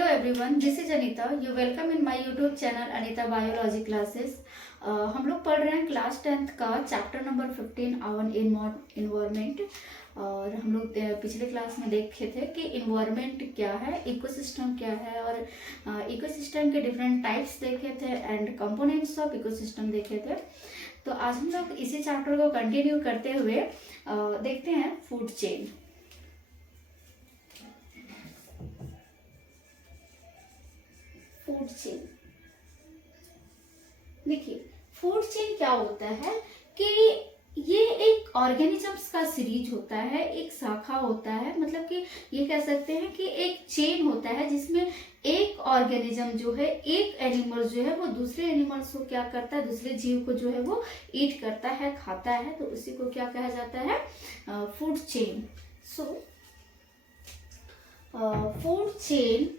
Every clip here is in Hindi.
Hello everyone, this is Anita. You welcome in my YouTube channel Anita Biology Classes. हम लोग पढ़ रहे हैं क्लास 10th का चैप्टर नंबर 15 ऑन इन्वायरमेंट। और हम लोग पिछले क्लास में देखे थे कि इन्वायरमेंट क्या है, इकोसिस्टम क्या है, और इकोसिस्टम के डिफरेंट टाइप्स देखे थे एंड कंपोनेंट्स ऑफ इकोसिस्टम देखे थे। तो आज हम लोग इसी चैप्टर को कंटिन्यू करते हुए देखते हैं फूड चेन। फूड चेन, देखिए फूड चेन क्या होता है कि ये एक ऑर्गेनिजम्स का सीरीज होता है, एक शाखा होता है। मतलब कि ये कह सकते हैं कि एक चेन होता है जिसमें एक ऑर्गेनिज्म जो है, एक एनिमल जो है वो दूसरे एनिमल्स को क्या करता है, दूसरे जीव को जो है वो ईट करता है, खाता है। तो उसी को क्या कहा जाता है, food chain. So food chain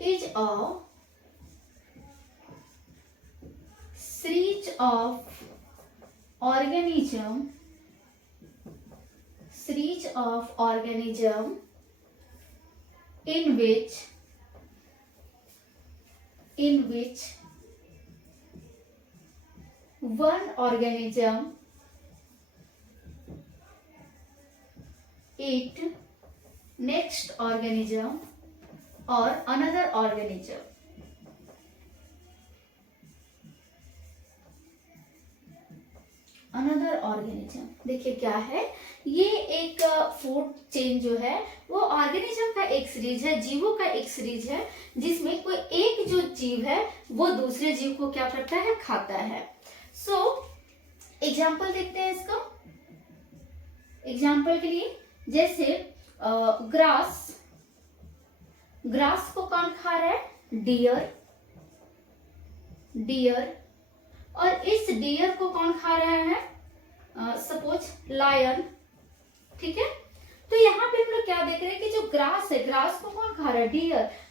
is a series of organism in which one organism eat next organism or another organism। देखिए क्या है, ये एक फूड चेन जो है वो ऑर्गेनिज्म का एक सीरीज है, जीवों का एक सीरीज है, जिसमें कोई एक जो जीव है वो दूसरे जीव को क्या करता है, खाता है। सो एग्जाम्पल देखते हैं इसका। एग्जाम्पल के लिए जैसे ग्रास को कौन खा रहा है, डियर। और इस डियर को कौन खा रहा है, सपोज लायन। ठीक है, तो यहाँ पे हम लोग क्या देख रहे हैं कि जो ग्रास है, ग्रास को कौन खा रहा है,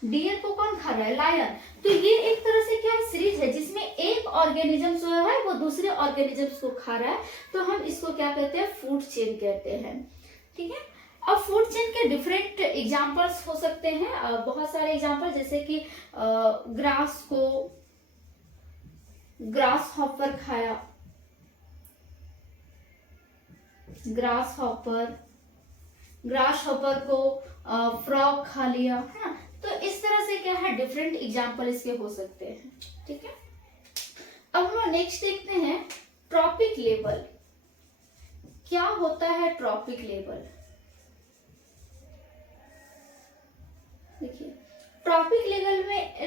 डियर को कौन खा रहा है, लायन। तो ये एक तरह से क्या है, सीरीज है जिसमें एक ऑर्गेनिज्म जो है वो दूसरे ऑर्गेनिजम्स को खा रहा है। तो हम इसको क्या कहते हैं, फूड चेन कहते हैं। ठीक है, अब फूड चेन के डिफरेंट एग्जांपल्स हो सकते हैं, बहुत सारे एग्जांपल, जैसे कि ग्रास को ग्रास हॉपर खाया, ग्रास हॉपर को फ्रॉग खा लिया, है ना। तो इस तरह से क्या है, डिफरेंट एग्जांपल इसके हो सकते हैं। ठीक है, अब हम नेक्स्ट देखते हैं ट्रॉपिक लेवल। क्या होता है ट्रॉपिक लेवल, देखिए ट्रॉपिक लेवल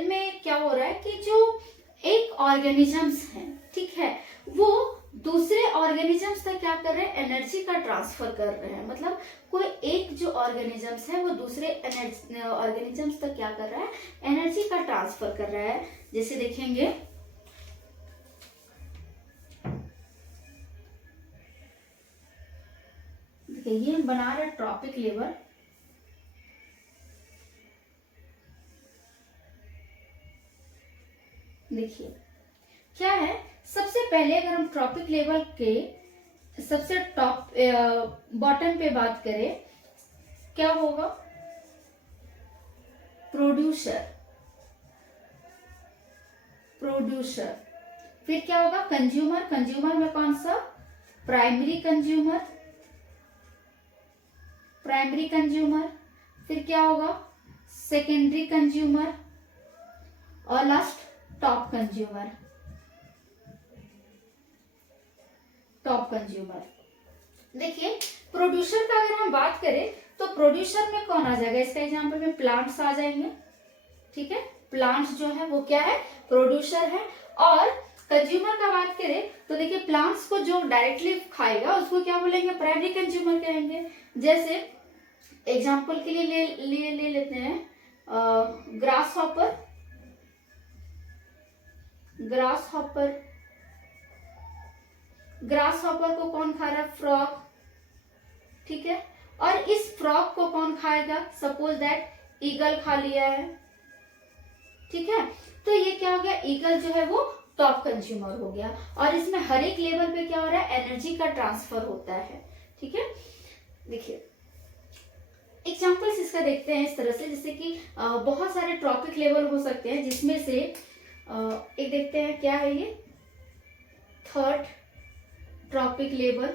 में क्या हो रहा है कि जो एक ऑर्गेनिजम्स हैं, ठीक है, वो दूसरे ऑर्गेनिजम्स तक क्या कर रहे हैं, एनर्जी का ट्रांसफर कर रहे हैं। मतलब कोई एक जो ऑर्गेनिजम्स है वो दूसरे ऑर्गेनिजम्स तक क्या कर रहा है, एनर्जी का ट्रांसफर कर रहा है। जैसे देखेंगे ये बना रहे ट्रॉपिक लेवल। देखिए क्या है, सबसे पहले अगर हम ट्रॉपिक लेवल के सबसे टॉप बॉटम पे बात करें, क्या होगा, प्रोड्यूसर। फिर क्या होगा, कंज्यूमर में कौन सा, प्राइमरी कंज्यूमर। फिर क्या होगा, सेकेंडरी कंज्यूमर, और लास्ट टॉप कंज्यूमर। देखिए प्रोड्यूसर का अगर हम बात करें तो प्रोड्यूसर में कौन आ जाएगा, इसका एग्जांपल में प्लांट्स आ जाएंगे। ठीक है, प्लांट्स जो है वो क्या है, प्रोड्यूसर है। और कंज्यूमर का बात करें तो देखिए प्लांट्स को जो डायरेक्टली खाएगा उसको क्या बोलेंगे, प्राइमरी कंज्यूमर कहेंगे। जैसे एग्जांपल के लिए ले लेते हैं ग्रास हॉपर को कौन खा रहा है, फ्रॉग। ठीक है, और इस फ्रॉग को कौन खाएगा, सपोज दैट ईगल खा लिया है। ठीक है, तो ये क्या हो गया, ईगल जो है वो टॉप कंज्यूमर हो गया। और इसमें हर एक लेवल पे क्या हो रहा है, एनर्जी का ट्रांसफर होता है। ठीक है, देखिए एग्जाम्पल्स इसका देखते हैं इस तरह से, जैसे कि बहुत सारे ट्रॉपिक लेवल हो सकते हैं, जिसमें से एक देखते हैं क्या है ये, third trophic level.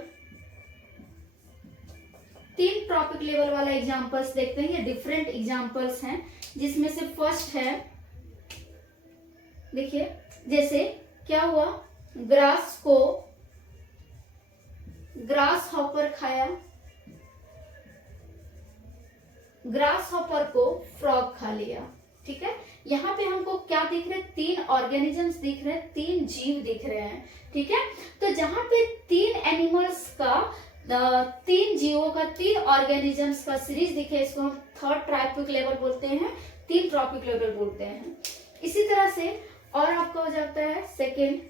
3 trophic level वाला एग्जाम्पल्स देखते हैं, ये डिफरेंट एग्जाम्पल्स हैं, जिसमें से फर्स्ट है, देखिए जैसे क्या हुआ, ग्रास को ग्रास हॉपर खाया, ग्रास हॉपर को फ्रॉग खा लिया। ठीक है, यहाँ पे हमको क्या दिख रहे हैं, 3 ऑर्गेनिजम्स दिख रहे हैं, 3 जीव दिख रहे हैं। ठीक है, तो जहां पे 3 एनिमल्स का 3 जीवों का 3 ऑर्गेनिजम्स का सीरीज दिखे, इसको हम थर्ड ट्रॉपिक लेवल बोलते हैं, 3 ट्रॉपिक लेवल बोलते हैं। इसी तरह से और आपका हो जाता है second,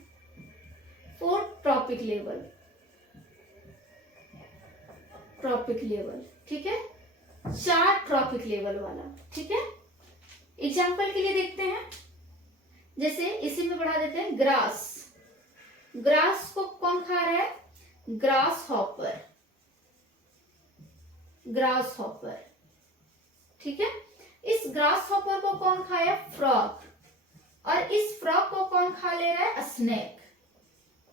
fourth trophic level, trophic level. ठीक है, 4 ट्रॉपिक लेवल वाला। ठीक है, एग्जाम्पल के लिए देखते हैं, जैसे इसी में बढ़ा देते हैं, ग्रास, ग्रास को कौन खा रहा है, ग्रास हॉपर, ग्रास हॉपर। ठीक है, इस ग्रास हॉपर को कौन खाया, फ्रॉग, और इस फ्रॉग को कौन खा ले रहा है, स्नेक।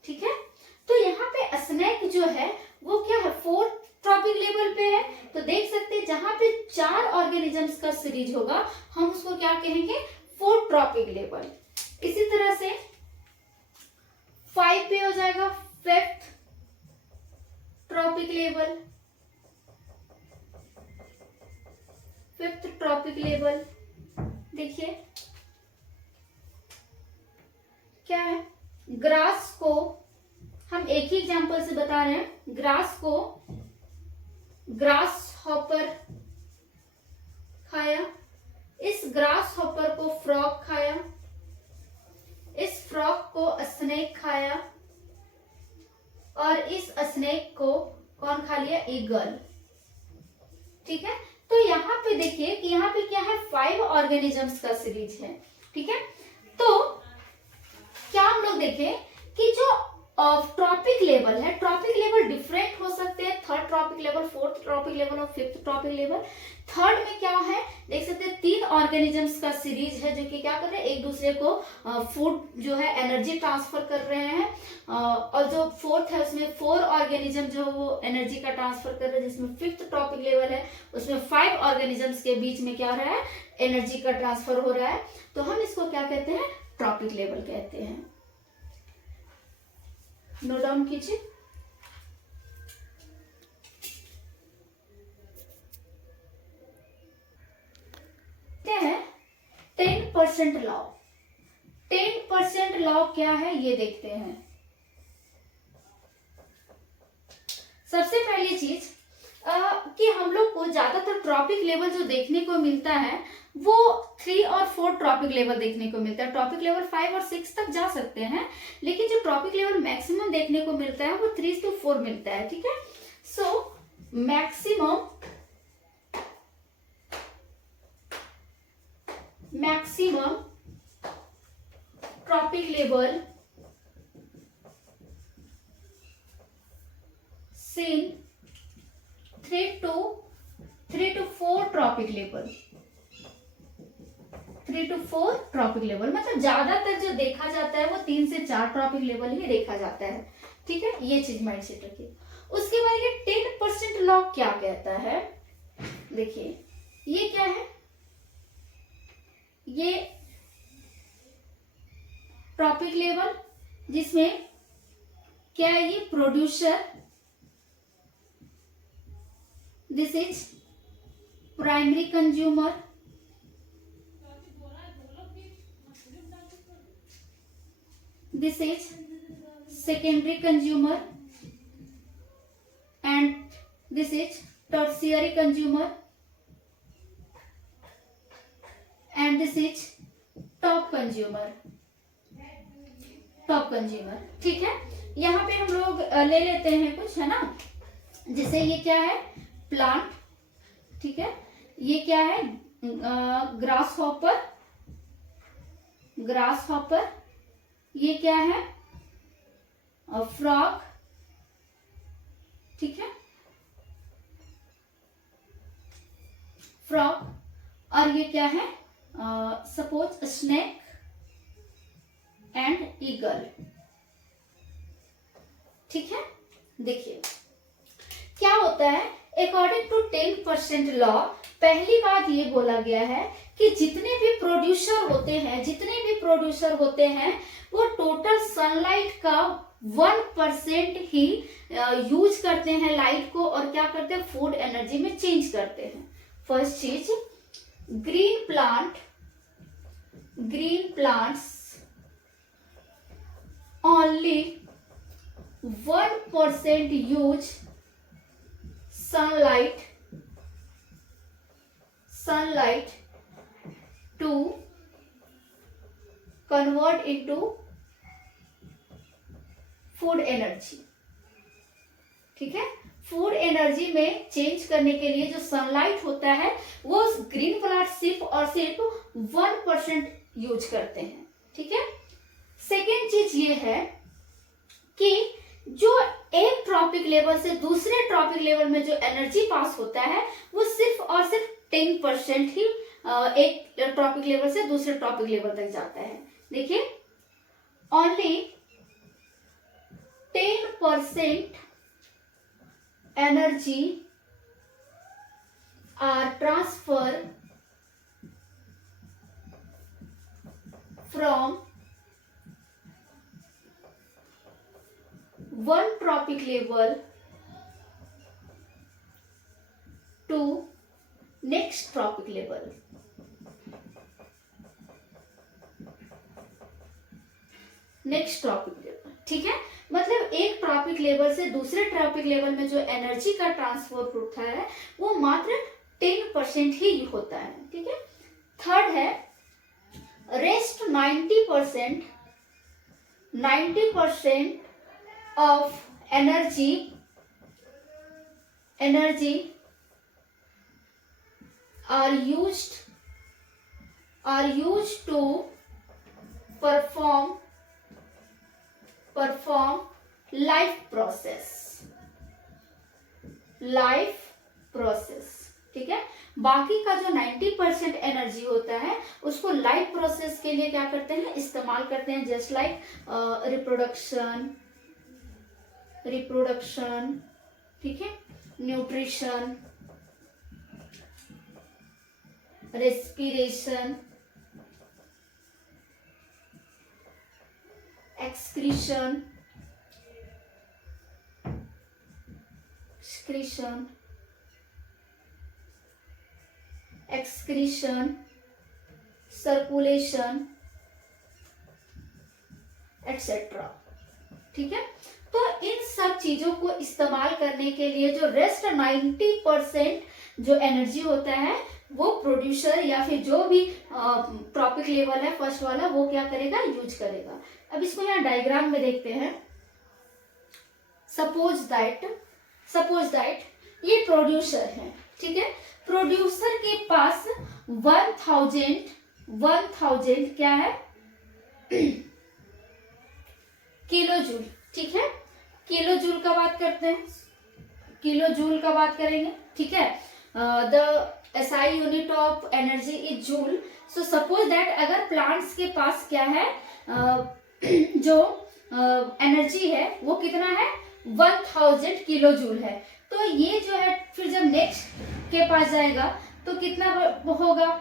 ठीक है, तो यहाँ पे स्नेक जो है वो क्या है, 4th ट्रॉपिक लेवल पे है। तो देख सकते हैं जहां पे 4 ऑर्गेनिजम्स का सीरीज होगा, हम उसको क्या कहेंगे, 4th ट्रॉपिक लेवल। इसी तरह से 5 पे हो जाएगा 5th trophic level, 5th trophic level. देखिए क्या है, ग्रास को हम एक ही एग्जांपल से बता रहे हैं, ग्रास को ग्रास हॉपर खाया, इस ग्रास हॉपर को फ्रॉग खाया, इस फ्रॉग को स्नेक खाया, और इस स्नेक को कौन खा लिया, ईगल। ठीक है, तो यहाँ पे देखिए कि यहाँ पे क्या है, 5 ऑर्गेनिजम्स का सीरीज है। ठीक है, तो क्या हम लोग देखें कि जो ट्रॉपिक लेवल है, ट्रॉपिक लेवल डिफरेंट हो सकते हैं, 3rd trophic level, 4th trophic level और 5th ट्रॉपिक लेवल। 3rd में क्या है, देख सकते हैं 3 ऑर्गेनिजम्स का सीरीज है, जो कि क्या कर रहे हैं, एक दूसरे को फूड जो है एनर्जी ट्रांसफर कर रहे हैं, और जो 4th है उसमें 4 ऑर्गेनिज्म जो वो एनर्जी का ट्रांसफर कर रहे हैं, जिसमें 5th ट्रॉपिक लेवल है उसमें 5 ऑर्गेनिजम्स के बीच में क्या हो रहा है, एनर्जी का ट्रांसफर हो रहा है। तो हम इसको क्या कहते हैं, ट्रॉपिक लेवल कहते हैं। नोट डाउन कीजिए। क्या है 10% लॉ, 10% लॉ क्या है ये देखते हैं। सबसे पहली चीज कि हम लोग को ज्यादातर ट्रॉपिक लेवल जो देखने को मिलता है वो 3 और 4 ट्रॉपिक लेवल देखने को मिलता है। ट्रॉपिक लेवल 5 और 6 तक जा सकते हैं, लेकिन जो ट्रॉपिक लेवल मैक्सिमम देखने को मिलता है वो 3 से 4 मिलता है। ठीक है, so maximum trophic level seen 3 to 4 trophic level, 3 to 4 trophic level, मतलब ज्यादातर जो देखा जाता है वो 3 से 4 ट्रॉपिक लेवल ही देखा जाता है। ठीक है, ये चीज माइंड सेट रखिए। उसके बाद ये 10% लॉ क्या कहता है, देखिए ये क्या है, ये ट्रॉपिक लेवल जिसमें क्या है, ये producer, this is primary consumer, this is secondary consumer, and this is tertiary consumer, and this is top consumer, top consumer। ठीक है, यहाँ पे हम लोग ले लेते हैं कुछ, है ना, जैसे ये क्या है, प्लांट। ठीक है, ये क्या है, ग्रास हॉपर, ग्रास हॉपर। ये क्या है, फ्रॉग। ठीक है, फ्रॉग, और ये क्या है, सपोज स्नेक एंड ईगल। ठीक है, देखिए क्या होता है, अकॉर्डिंग टू 10% लॉ पहली बात ये बोला गया है कि जितने भी प्रोड्यूसर होते हैं वो टोटल सनलाइट का 1% ही यूज करते हैं लाइट को, और क्या करते हैं, फूड एनर्जी में चेंज करते हैं। फर्स्ट चीज, green plants only 1% use sunlight to convert into food energy. ठीक है, फूड एनर्जी में चेंज करने के लिए जो सनलाइट होता है वो ग्रीन प्लांट सिर्फ और सिर्फ 1% यूज करते हैं। ठीक है, सेकेंड चीज ये है कि जो एक ट्रॉपिक लेवल से दूसरे ट्रॉपिक लेवल में जो एनर्जी पास होता है वो सिर्फ और सिर्फ 10% ही एक ट्रॉपिक लेवल से दूसरे ट्रॉपिक लेवल तक जाता है। देखिए, only 10% energy are transfer from one tropic level to next tropic level। ठीक है, मतलब एक ट्रॉपिक लेवल से दूसरे ट्रॉपिक लेवल में जो एनर्जी का ट्रांसफर होता है वो मात्र 10% ही होता है। ठीक है, थर्ड है, rest 90% of energy are used to perform life process। ठीक है, बाकी का जो 90% एनर्जी होता है उसको लाइफ प्रोसेस के लिए क्या करते हैं, इस्तेमाल करते हैं, जस्ट लाइक रिप्रोडक्शन, ठीक है, nutrition, respiration, excretion, circulation etcetera. ठीक है, तो इन सब चीजों को इस्तेमाल करने के लिए जो रेस्ट 90% जो एनर्जी होता है वो प्रोड्यूसर या फिर जो भी ट्रॉपिक लेवल है फर्स्ट वाला वो क्या करेगा, यूज करेगा। अब इसको यहाँ डायग्राम में देखते हैं। सपोज दैट ये प्रोड्यूसर है। ठीक है, प्रोड्यूसर के पास 1000 क्या है, किलो जूल। ठीक है, किलो जूल का बात करते हैं, ठीक है, the SI unit of energy is joule. So suppose that अगर प्लांट्स के पास क्या है, जो एनर्जी है वो कितना है, 1000 किलो जूल है। तो ये जो है फिर जब नेक्स्ट के पास जाएगा तो कितना होगा,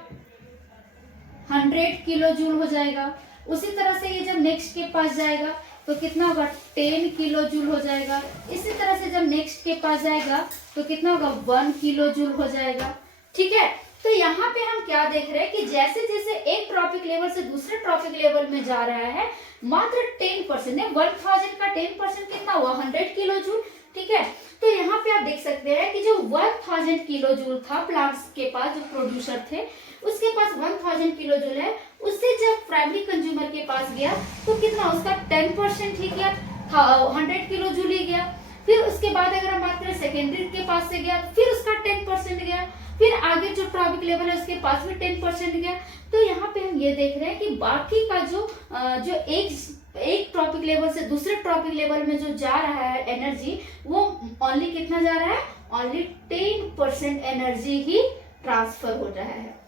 100 किलो जूल हो जाएगा। उसी तरह से ये जब नेक्स्ट के पास जाएगा तो कितना होगा, 10 किलो जूल हो जाएगा। इसी तरह से जब नेक्स्ट के पास जाएगा तो कितना होगा, 1 किलो जूल हो जाएगा। ठीक है, तो यहाँ पे हम क्या देख रहे हैं कि जैसे जैसे एक ट्रॉपिक लेवल से दूसरे ट्रॉपिक लेवल में जा रहा है मात्र 10% है, 1000 का 10% कितना हुआ, 100 किलो जूल। ठीक है, तो यहाँ पे आप देख सकते हैं कि जो 1000 किलो जूल था प्लांट्स के पास, जो प्रोड्यूसर थे उसके पास 1000 किलो जूल है, उससे जब प्राइमरी कंज्यूमर के पास गया तो कितना, उसका 10% ही गया, 100 किलो जूल ही गया। फिर उसके बाद अगर हम बात करें सेकेंडरी के पास से गया फिर उसका 10% गया, फिर आगे जो ट्रॉपिक लेवल है उसके पास भी 10% गया। तो यहाँ पे हम ये देख रहे हैं कि बाकी का जो एक ट्रॉपिक लेवल से दूसरे ट्रॉपिक लेवल में जो जा रहा है एनर्जी, वो ओनली कितना जा रहा है, ओनली 10% एनर्जी ही ट्रांसफर हो रहा है,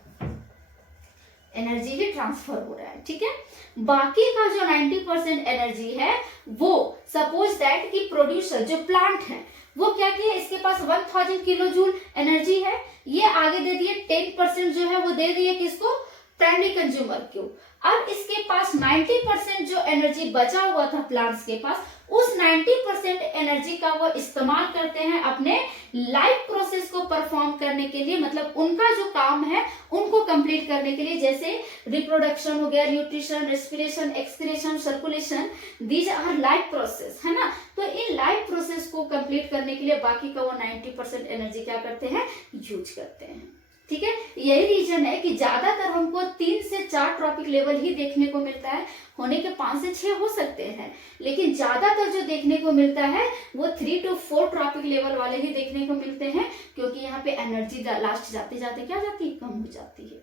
एनर्जी ही ट्रांसफर हो रहा है, ठीक है। बाकी का जो 90% एनर्जी है वो सपोज दैट कि प्रोड्यूसर जो प्लांट है वो क्या किया, इसके पास 1000 किलो जूल एनर्जी है, ये आगे दे दिए 10% जो है वो दे दिए किसको, प्राइमरी कंज्यूमर को। अब इसके पास 90% जो एनर्जी बचा हुआ था प्लांट्स के पास, उस 90% एनर्जी का वो इस्तेमाल करते हैं अपने लाइफ प्रोसेस को परफॉर्म करने के लिए, मतलब उनका जो काम है उनको कंप्लीट करने के लिए, जैसे रिप्रोडक्शन हो गया, nutrition, respiration, excretion, circulation, these our life process, है ना। तो इन लाइफ प्रोसेस को कंप्लीट करने के लिए बाकी का वो 90% एनर्जी क्या करते हैं, यूज करते हैं, ठीक है। यही रीजन है कि ज्यादातर हमको 3 से 4 ट्रॉपिक लेवल ही देखने को मिलता है, होने के 5 से 6 हो सकते हैं, लेकिन ज्यादातर जो देखने को मिलता है वो 3 to 4 ट्रॉपिक लेवल वाले ही देखने को मिलते हैं, क्योंकि यहाँ पे एनर्जी लास्ट जाते जाते क्या जाती है, कम हो जाती है,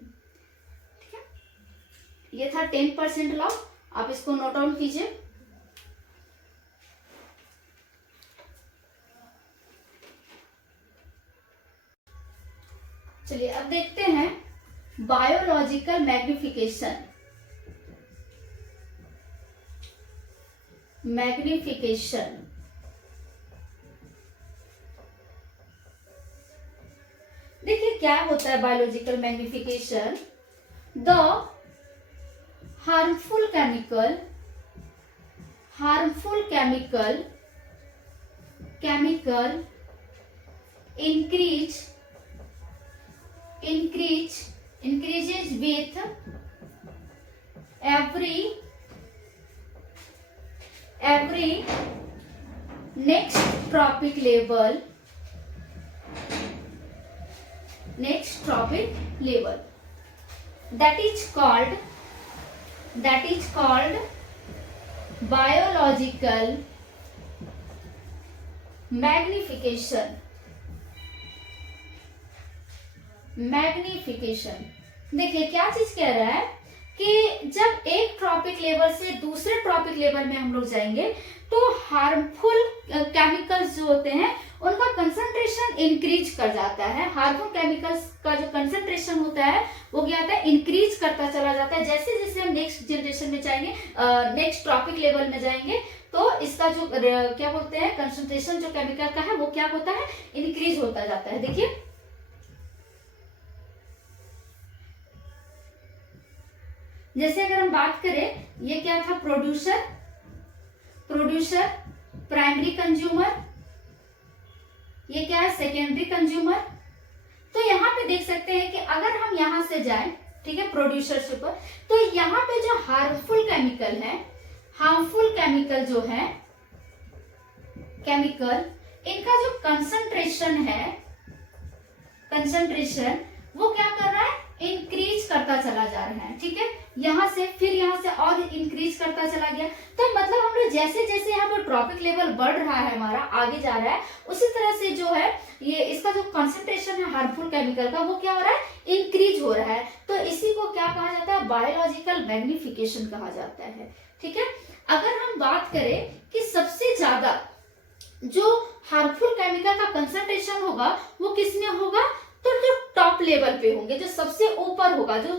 ठीक है। ये था 10% लॉ, आप इसको नोट डाउन कीजिए। चलिए अब देखते हैं बायोलॉजिकल मैग्निफिकेशन। देखिए क्या होता है biological magnification, the harmful chemical increases with every next tropic level, that is called biological magnification। देखिए क्या चीज कह रहा है कि जब एक ट्रॉपिक लेवल से दूसरे ट्रॉपिक लेवल में हम लोग जाएंगे तो हार्मफुल केमिकल्स जो होते हैं उनका कंसंट्रेशन इंक्रीज कर जाता है। हार्मफुल केमिकल्स का जो कंसंट्रेशन होता है वो क्या होता है, इंक्रीज करता चला जाता है। जैसे जैसे हम नेक्स्ट जनरेशन में जाएंगे, नेक्स्ट ट्रॉपिक लेवल में जाएंगे, तो इसका जो क्या बोलते हैं कंसंट्रेशन जो केमिकल का है वो क्या होता है, इंक्रीज होता जाता है। देखिए जैसे अगर हम बात करें, ये क्या था, प्रोड्यूसर, प्राइमरी कंज्यूमर, ये क्या है, सेकेंडरी कंज्यूमर। तो यहाँ पे देख सकते हैं कि अगर हम यहां से जाएं, ठीक है, प्रोड्यूसर से ऊपर, तो यहाँ पे जो हार्मफुल केमिकल जो है इनका जो कंसंट्रेशन वो क्या कर रहा है, इंक्रीज करता चला जा रहा है, ठीक है। यहां से और इंक्रीज करता चला गया। तो मतलब हम लोग जैसे जैसे यहाँ पर ट्रॉपिक लेवल बढ़ रहा है, हमारा आगे जा रहा है, उसी तरह से जो है ये इसका जो कंसंट्रेशन है हार्मफुल केमिकल का वो क्या हो रहा है, इंक्रीज हो रहा है। तो इसी को क्या कहा जाता है, बायोलॉजिकल मैग्निफिकेशन कहा जाता है, ठीक है। अगर हम बात करें कि सबसे ज्यादा जो हार्मफुल केमिकल का कंसंट्रेशन होगा वो किसमें होगा, तो जो टॉप लेवल पे होंगे, जो सबसे ऊपर होगा, जो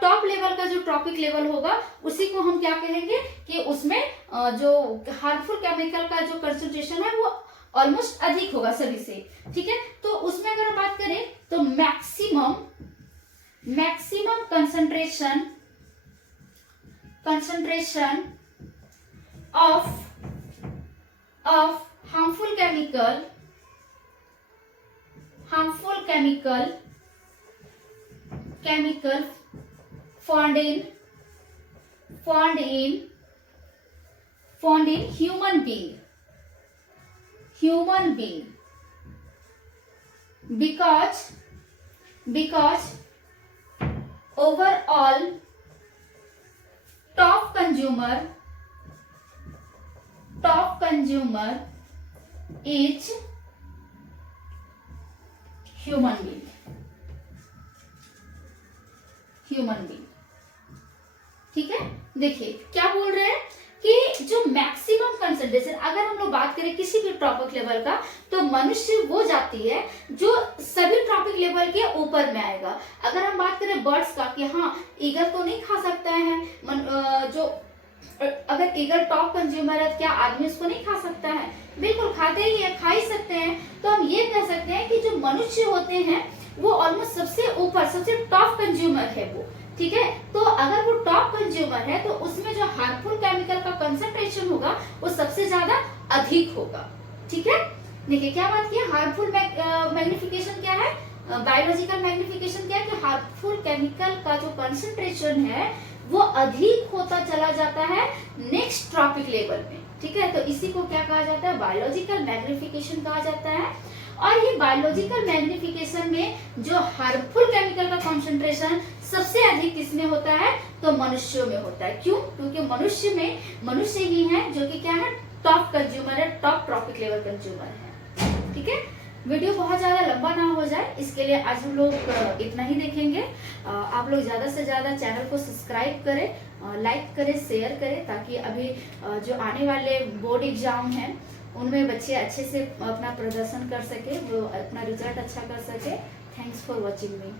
टॉप लेवल का जो ट्रॉपिक लेवल होगा उसी को हम क्या कहेंगे कि उसमें जो हार्मफुल केमिकल का जो कंसंट्रेशन है वो ऑलमोस्ट अधिक होगा सभी से, ठीक है। तो उसमें अगर हम बात करें तो maximum concentration of harmful chemical found in human being because overall top consumer is human being, ठीक है। देखिए क्या बोल रहे हैं कि जो मैक्सिमम कंसंट्रेशन, अगर हम लोग बात करें किसी भी ट्रॉपिक लेवल का, तो मनुष्य वो जाति है जो सभी ट्रॉपिक लेवल के ऊपर में आएगा। अगर हम बात करें बर्ड्स का कि हाँ ईगल तो नहीं खा सकता है, जो अगर ईगल टॉप कंज्यूमर है, क्या आदमी उसको नहीं खा सकता है? बिल्कुल खाते ही है, खा ही सकते हैं। तो हम ये कह सकते हैं कि जो मनुष्य होते हैं वो ऑलमोस्ट सबसे ऊपर, सबसे टॉप कंज्यूमर है वो, ठीक है। तो अगर वो टॉप कंज्यूमर है तो उसमें जो हार्मफुल केमिकल का कंसंट्रेशन होगा वो सबसे ज्यादा अधिक होगा, ठीक है। देखिए क्या बात की, हार्मफुल मैग्निफिकेशन क्या है, बायोलॉजिकल मैग्निफिकेशन क्या है कि हार्मफुल केमिकल का जो कंसंट्रेशन है वो अधिक होता चला जाता है नेक्स्ट ट्रॉपिक लेवल में, ठीक है। तो इसी को क्या कहा जाता है, बायोलॉजिकल मैग्निफिकेशन कहा जाता है। और ये बायोलॉजिकल मैग्निफिकेशन में जो हार्मफुल केमिकल का कंसंट्रेशन सबसे अधिक किसमें होता है, तो मनुष्यों में होता है। क्यों? क्योंकि मनुष्य ही है जो कि क्या है, टॉप कंज्यूमर है, टॉप ट्रॉपिक लेवल कंज्यूमर है, ठीक है। वीडियो बहुत ज्यादा लंबा ना हो जाए इसके लिए आज हम लोग इतना ही देखेंगे। आप लोग ज्यादा से ज्यादा चैनल को सब्सक्राइब करें, लाइक करें, शेयर करें, ताकि अभी जो आने वाले बोर्ड एग्जाम हैं उनमें बच्चे अच्छे से अपना प्रदर्शन कर सके, वो अपना रिजल्ट अच्छा कर सके। Thanks for watching me.